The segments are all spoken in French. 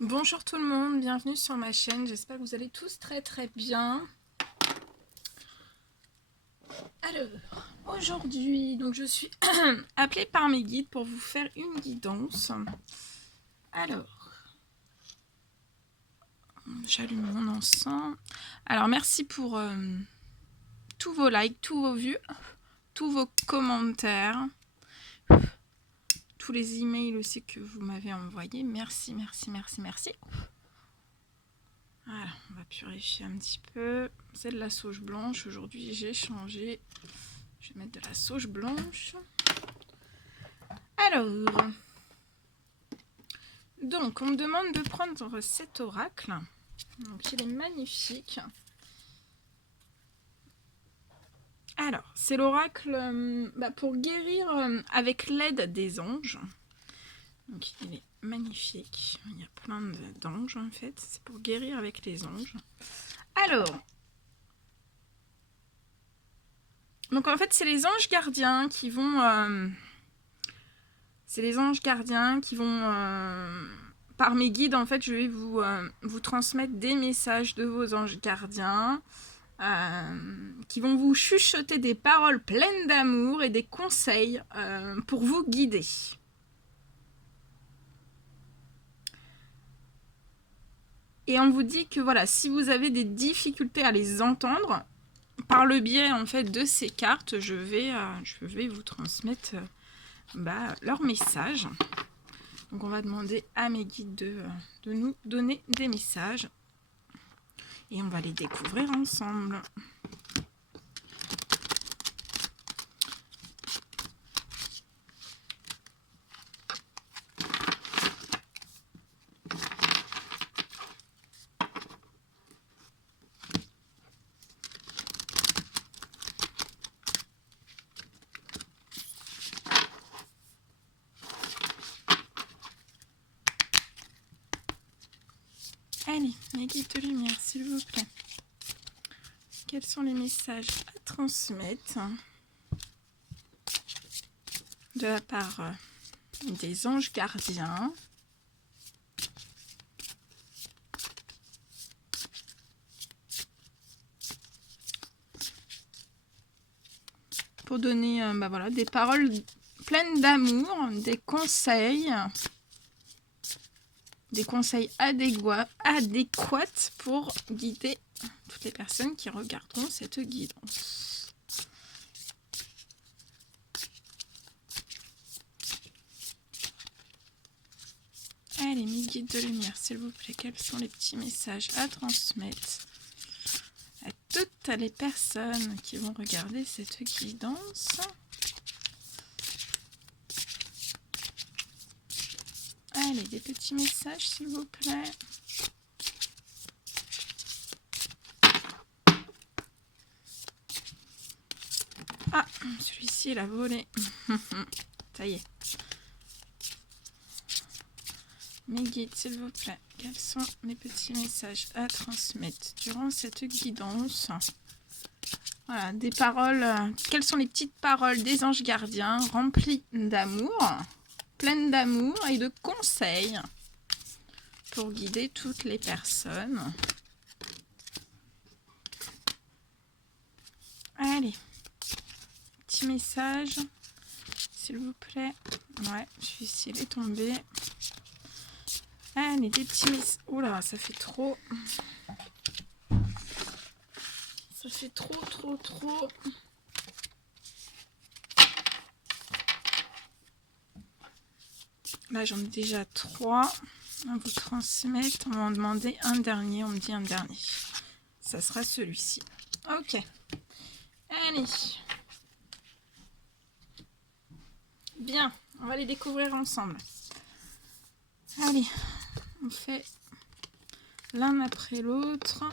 Bonjour tout le monde, bienvenue sur ma chaîne, j'espère que vous allez tous très bien. Alors, aujourd'hui, donc je suis appelée par mes guides pour vous faire une guidance. Alors, j'allume mon encens. Alors, merci pour tous vos likes, tous vos vues, tous vos commentaires, tous les emails aussi que vous m'avez envoyés. Merci. Voilà, on va purifier un petit peu. C'est de la sauge blanche. Aujourd'hui, j'ai changé. Je vais mettre de la sauge blanche. Alors, donc, on me demande de prendre cet oracle. Donc, il est magnifique. Alors, c'est l'oracle pour guérir avec l'aide des anges. Donc, il est magnifique. Il y a plein d'anges, en fait. C'est pour guérir avec les anges. Alors, donc en fait, c'est les anges gardiens qui vont... c'est les anges gardiens qui vont... par mes guides, en fait, je vais vous transmettre des messages de vos anges gardiens qui vont vous chuchoter des paroles pleines d'amour et des conseils pour vous guider. Et on vous dit que voilà, si vous avez des difficultés à les entendre, par le biais en fait de ces cartes, je vais vous transmettre leurs messages. Donc on va demander à mes guides de nous donner des messages et on va les découvrir ensemble. Allez, mes guides de lumière, s'il vous plaît. Quels sont les messages à transmettre de la part des anges gardiens? Pour donner des paroles pleines d'amour, des conseils adéquats pour guider toutes les personnes qui regarderont cette guidance. Allez, mes guides de lumière, s'il vous plaît, quels sont les petits messages à transmettre à toutes les personnes qui vont regarder cette guidance? Allez, des petits messages, s'il vous plaît. Ah, celui-ci, il a volé. Ça y est. Mes guides, s'il vous plaît, quels sont les petits messages à transmettre durant cette guidance? Voilà, des paroles. Quelles sont les petites paroles des anges gardiens remplies d'amour, pleines d'amour et de conseils pour guider toutes les personnes? Allez, petit message, s'il vous plaît. Ouais, celui-ci il est tombé. Allez, des petits messages. Oula, ça fait trop. Ça fait trop. Là, j'en ai déjà 3 à vous transmettre. On va en demander un dernier. On me dit un dernier. Ça sera celui-ci. Ok. Allez. Bien. On va les découvrir ensemble. Allez. On fait l'un après l'autre.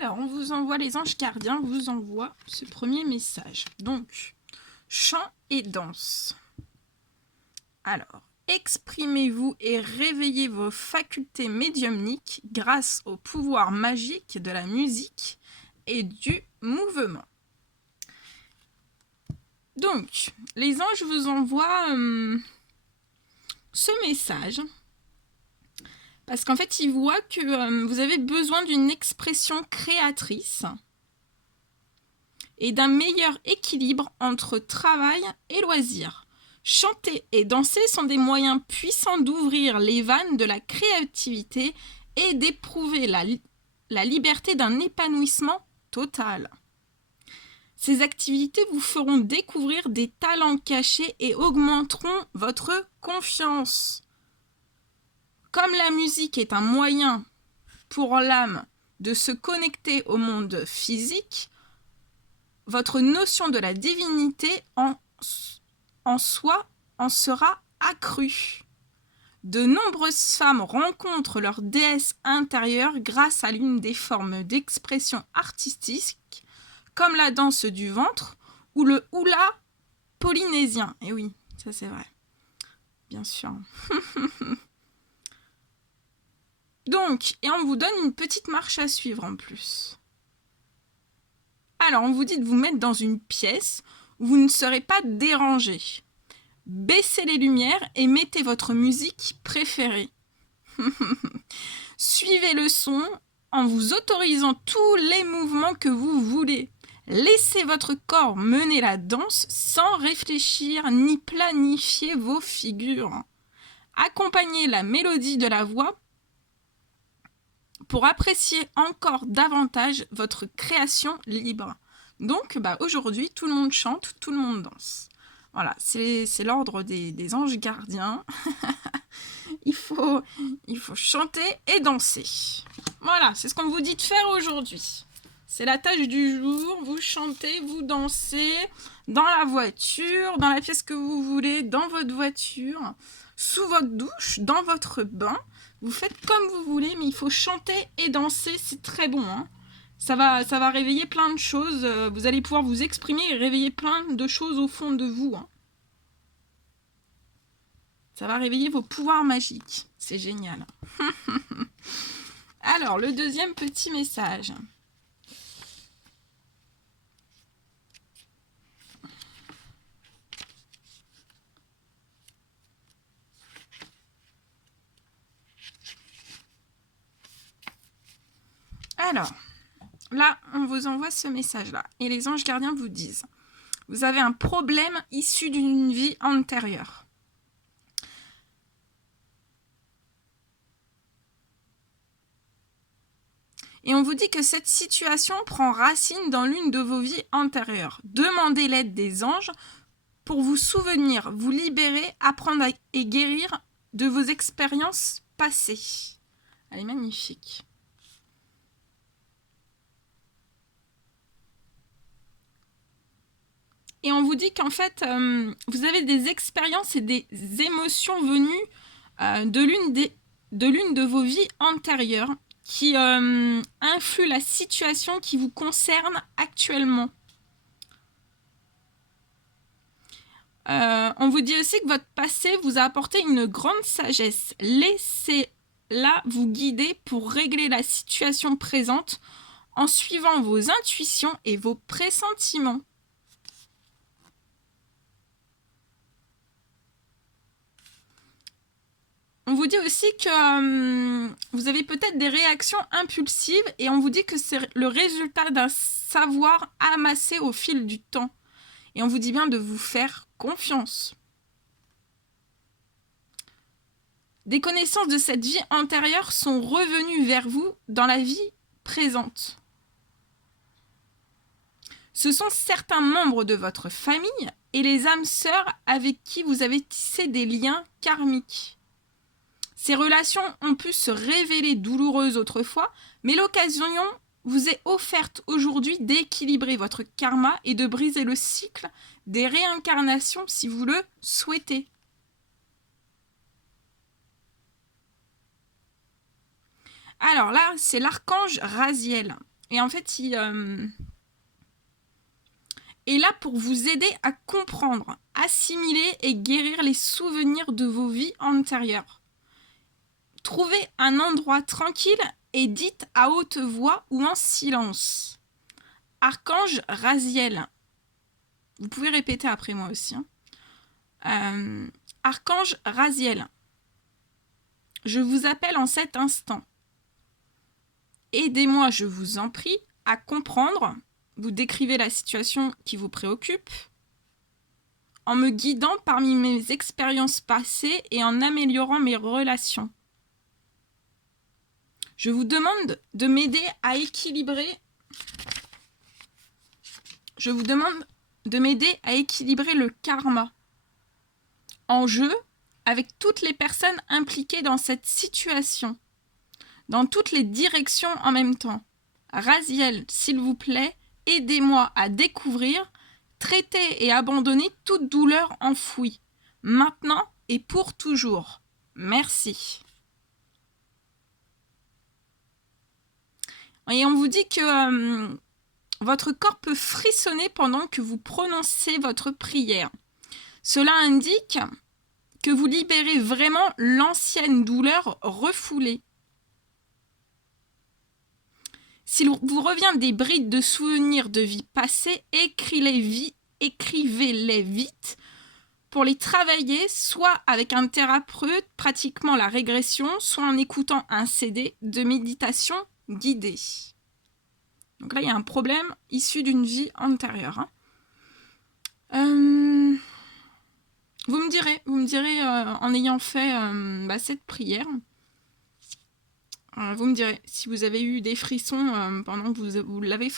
Alors, on vous envoie, les anges gardiens vous envoient ce premier message. Donc, chant et danse. Alors, exprimez-vous et réveillez vos facultés médiumniques grâce au pouvoir magique de la musique et du mouvement. Donc, les anges vous envoient ce message parce qu'en fait, ils voient que vous avez besoin d'une expression créatrice et d'un meilleur équilibre entre travail et loisirs. Chanter et danser sont des moyens puissants d'ouvrir les vannes de la créativité et d'éprouver la liberté d'un épanouissement total. Ces activités vous feront découvrir des talents cachés et augmenteront votre confiance. Comme la musique est un moyen pour l'âme de se connecter au monde physique, votre notion de la divinité en soi en sera accrue. De nombreuses femmes rencontrent leur déesse intérieure grâce à l'une des formes d'expression artistique comme la danse du ventre ou le hula polynésien. Et oui, ça c'est vrai, bien sûr. Donc, et on vous donne une petite marche à suivre en plus. Alors, on vous dit de vous mettre dans une pièce où vous ne serez pas dérangé. Baissez les lumières et mettez votre musique préférée. Suivez le son en vous autorisant tous les mouvements que vous voulez. Laissez votre corps mener la danse sans réfléchir ni planifier vos figures. Accompagnez la mélodie de la voix pour apprécier encore davantage votre création libre. Donc, aujourd'hui, tout le monde chante, tout le monde danse. Voilà, c'est l'ordre des anges gardiens. il faut chanter et danser. Voilà, c'est ce qu'on vous dit de faire aujourd'hui. C'est la tâche du jour. Vous chantez, vous dansez dans la voiture, dans la pièce que vous voulez, dans votre voiture, sous votre douche, dans votre bain. Vous faites comme vous voulez, mais il faut chanter et danser, c'est très bon. Hein. Ça va réveiller plein de choses. Vous allez pouvoir vous exprimer et réveiller plein de choses au fond de vous. Hein. Ça va réveiller vos pouvoirs magiques. C'est génial. Alors, le deuxième petit message. Alors, là, on vous envoie ce message-là. Et les anges gardiens vous disent, vous avez un problème issu d'une vie antérieure. Et on vous dit que cette situation prend racine dans l'une de vos vies antérieures. Demandez l'aide des anges pour vous souvenir, vous libérer, apprendre et guérir de vos expériences passées. Elle est magnifique. Et on vous dit qu'en fait, vous avez des expériences et des émotions venues de l'une de vos vies antérieures qui influent la situation qui vous concerne actuellement. On vous dit aussi que votre passé vous a apporté une grande sagesse. Laissez-la vous guider pour régler la situation présente en suivant vos intuitions et vos pressentiments. On vous dit aussi que vous avez peut-être des réactions impulsives et on vous dit que c'est le résultat d'un savoir amassé au fil du temps. Et on vous dit bien de vous faire confiance. Des connaissances de cette vie antérieure sont revenues vers vous dans la vie présente. Ce sont certains membres de votre famille et les âmes sœurs avec qui vous avez tissé des liens karmiques. Ces relations ont pu se révéler douloureuses autrefois, mais l'occasion vous est offerte aujourd'hui d'équilibrer votre karma et de briser le cycle des réincarnations si vous le souhaitez. Alors là, c'est l'archange Raziel. Et en fait, il est là pour vous aider à comprendre, assimiler et guérir les souvenirs de vos vies antérieures. Trouvez un endroit tranquille et dites à haute voix ou en silence. Archange Raziel. Vous pouvez répéter après moi aussi. Archange Raziel. Je vous appelle en cet instant. Aidez-moi, je vous en prie, à comprendre. Vous décrivez la situation qui vous préoccupe en me guidant parmi mes expériences passées et en améliorant mes relations. Je vous demande de m'aider à équilibrer. Je vous demande de m'aider à équilibrer le karma en jeu avec toutes les personnes impliquées dans cette situation, dans toutes les directions en même temps. Raziel, s'il vous plaît, aidez-moi à découvrir, traiter et abandonner toute douleur enfouie, maintenant et pour toujours. Merci. Et on vous dit que votre corps peut frissonner pendant que vous prononcez votre prière. Cela indique que vous libérez vraiment l'ancienne douleur refoulée. S'il vous revient des brides de souvenirs de vie passée, écrivez-les vite pour les travailler, soit avec un thérapeute pratiquement la régression, soit en écoutant un CD de méditation guidée. Donc là, il y a un problème issu d'une vie antérieure. Vous me direz en ayant fait cette prière, vous me direz si vous avez eu des frissons pendant que vous l'avez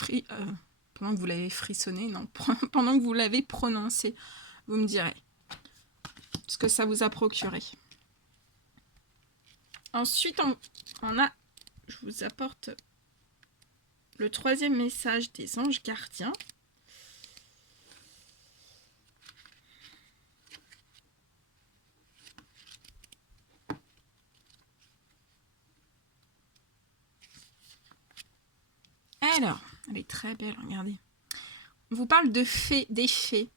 pendant que vous l'avez frissonné, non, pendant que vous l'avez prononcé. Vous me direz ce que ça vous a procuré. Ensuite, je vous apporte le troisième message des anges gardiens. Alors, elle est très belle, regardez. On vous parle de fées, des fées.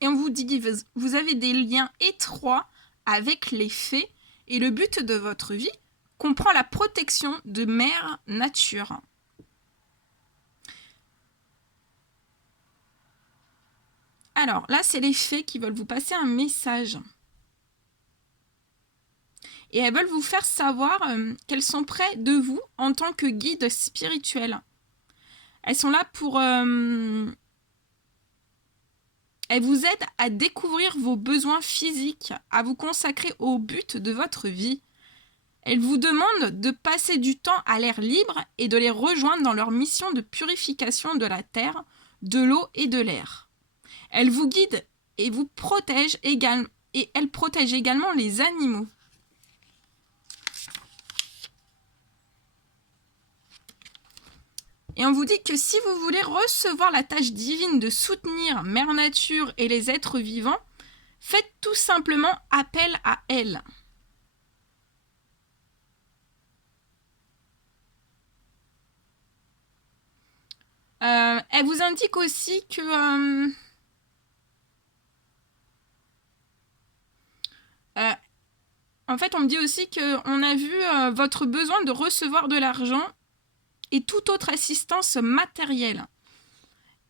Et on vous dit, vous avez des liens étroits avec les fées et le but de votre vie comprend la protection de Mère Nature. Alors, là, c'est les fées qui veulent vous passer un message. Et elles veulent vous faire savoir qu'elles sont près de vous en tant que guide spirituel. Elles sont là pour... elles vous aident à découvrir vos besoins physiques, à vous consacrer au but de votre vie. Elles vous demandent de passer du temps à l'air libre et de les rejoindre dans leur mission de purification de la terre, de l'eau et de l'air. Elles vous guident et vous protègent également, et elles protègent également les animaux. Et on vous dit que si vous voulez recevoir la tâche divine de soutenir Mère Nature et les êtres vivants, faites tout simplement appel à elle. Elle vous indique aussi que en fait, on me dit aussi qu'on a vu votre besoin de recevoir de l'argent et toute autre assistance matérielle.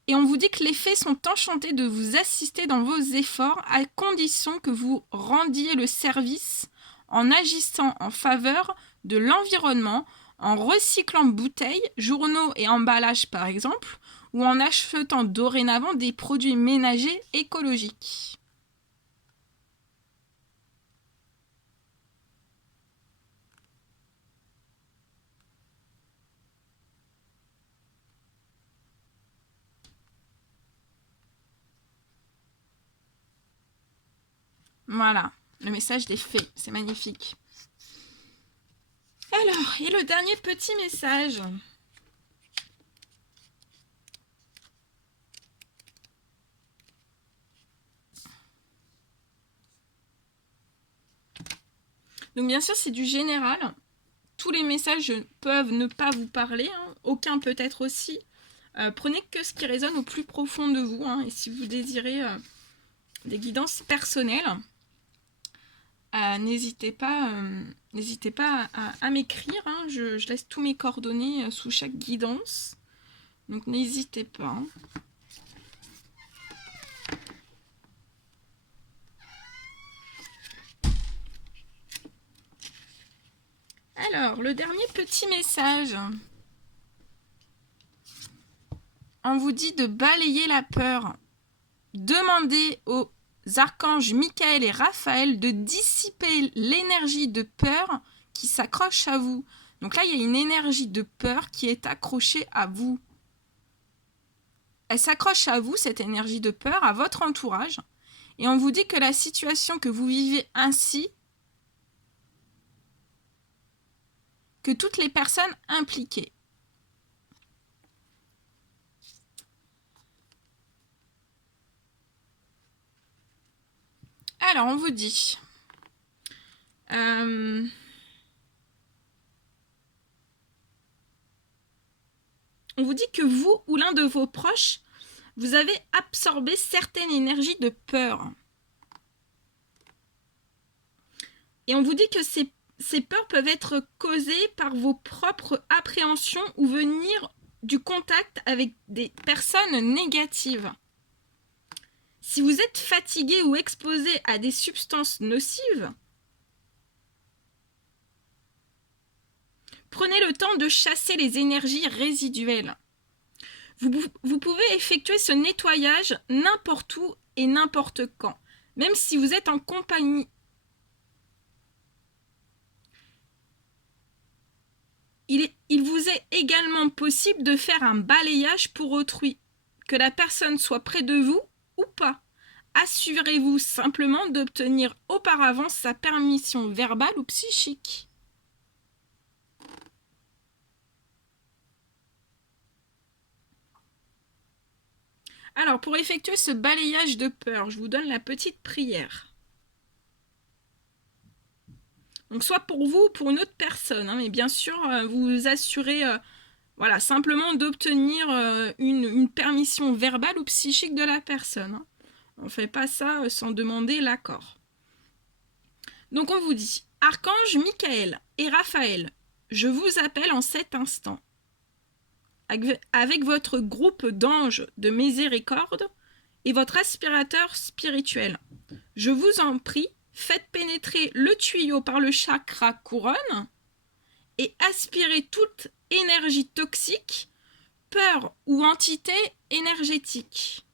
Et on vous dit que les fées sont enchantées de vous assister dans vos efforts à condition que vous rendiez le service en agissant en faveur de l'environnement, en recyclant bouteilles, journaux et emballages par exemple, ou en achetant dorénavant des produits ménagers écologiques. Voilà, le message des fées, c'est magnifique. Alors, et le dernier petit message. Donc bien sûr, c'est du général. Tous les messages peuvent ne pas vous parler. aucun peut-être aussi. Prenez que ce qui résonne au plus profond de vous, hein, et si vous désirez des guidances personnelles, n'hésitez pas à m'écrire, hein. Je laisse tous mes coordonnées sous chaque guidance, donc n'hésitez pas, hein. Alors, le dernier petit message. On vous dit de balayer la peur. Demandez aux archanges Michael et Raphaël de dissiper l'énergie de peur qui s'accroche à vous. Donc là, il y a une énergie de peur qui est accrochée à vous. Elle s'accroche à vous, cette énergie de peur, à votre entourage. Et on vous dit que la situation que vous vivez ainsi, que toutes les personnes impliquées. Alors, on vous dit... on vous dit que vous ou l'un de vos proches, vous avez absorbé certaines énergies de peur. Et on vous dit que ces peurs peuvent être causées par vos propres appréhensions ou venir du contact avec des personnes négatives. Si vous êtes fatigué ou exposé à des substances nocives, prenez le temps de chasser les énergies résiduelles. Vous pouvez effectuer ce nettoyage n'importe où et n'importe quand, même si vous êtes en compagnie. Il vous est également possible de faire un balayage pour autrui, que la personne soit près de vous ou pas. Assurez-vous simplement d'obtenir auparavant sa permission verbale ou psychique. Alors, pour effectuer ce balayage de peur, je vous donne la petite prière. Donc, soit pour vous ou pour une autre personne, hein, mais bien sûr, vous vous assurez voilà, simplement d'obtenir une permission verbale ou psychique de la personne, hein. On ne fait pas ça sans demander l'accord. Donc, on vous dit, Archange Michael et Raphaël, je vous appelle en cet instant. Avec votre groupe d'anges de miséricorde et votre aspirateur spirituel. Je vous en prie, faites pénétrer le tuyau par le chakra couronne et aspirez toute énergie toxique, peur ou entité énergétique.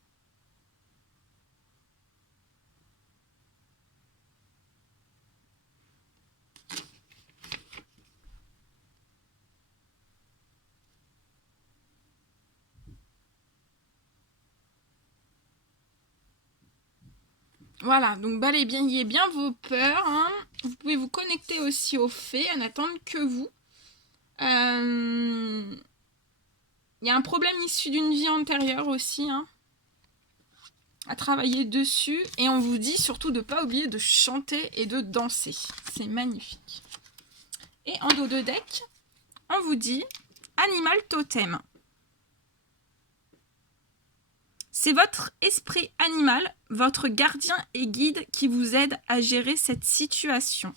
Voilà, donc balayez bien vos peurs, hein. Vous pouvez vous connecter aussi aux fées, à n'attendre que vous. Il y a un problème issu d'une vie antérieure aussi, hein, à travailler dessus. Et on vous dit surtout de ne pas oublier de chanter et de danser. C'est magnifique. Et en dos de deck, on vous dit animal totem. C'est votre esprit animal, votre gardien et guide qui vous aide à gérer cette situation.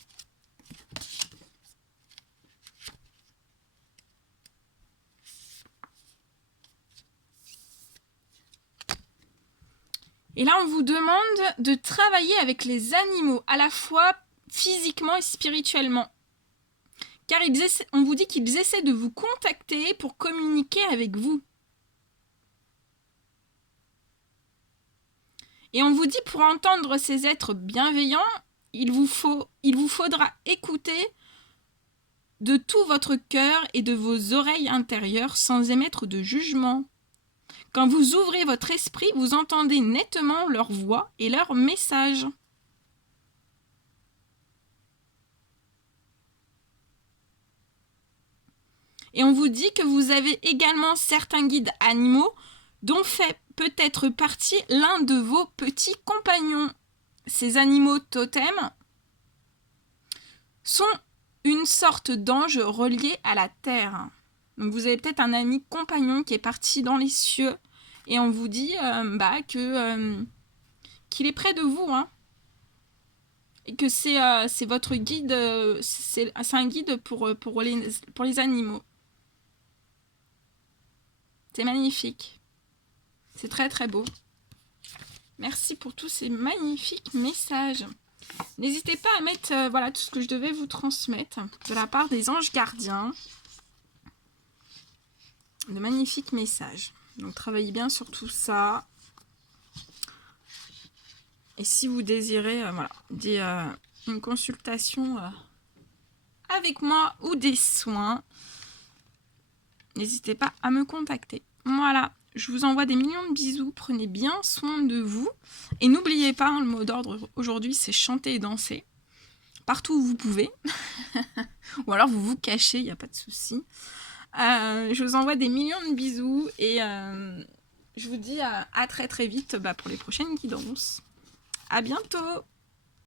Et là, on vous demande de travailler avec les animaux, à la fois physiquement et spirituellement. Car on vous dit qu'ils essaient de vous contacter pour communiquer avec vous. Et on vous dit, pour entendre ces êtres bienveillants, il vous faudra écouter de tout votre cœur et de vos oreilles intérieures sans émettre de jugement. Quand vous ouvrez votre esprit, vous entendez nettement leur voix et leurs messages. Et on vous dit que vous avez également certains guides animaux dont fait peut-être partie l'un de vos petits compagnons. Ces animaux totems sont une sorte d'ange relié à la terre. Donc vous avez peut-être un ami compagnon qui est parti dans les cieux et on vous dit qu'il est près de vous, hein, et que c'est votre guide, c'est un guide pour les animaux. C'est magnifique. C'est très très beau. Merci pour tous ces magnifiques messages. N'hésitez pas à mettre voilà, tout ce que je devais vous transmettre de la part des anges gardiens. De magnifiques messages. Donc travaillez bien sur tout ça. Et si vous désirez voilà, une consultation avec moi ou des soins, n'hésitez pas à me contacter. Voilà, je vous envoie des millions de bisous. Prenez bien soin de vous. Et n'oubliez pas, hein, le mot d'ordre aujourd'hui, c'est chanter et danser. Partout où vous pouvez. Ou alors vous vous cachez, il n'y a pas de souci. Je vous envoie des millions de bisous. Et je vous dis à très très vite pour les prochaines guidances. À bientôt!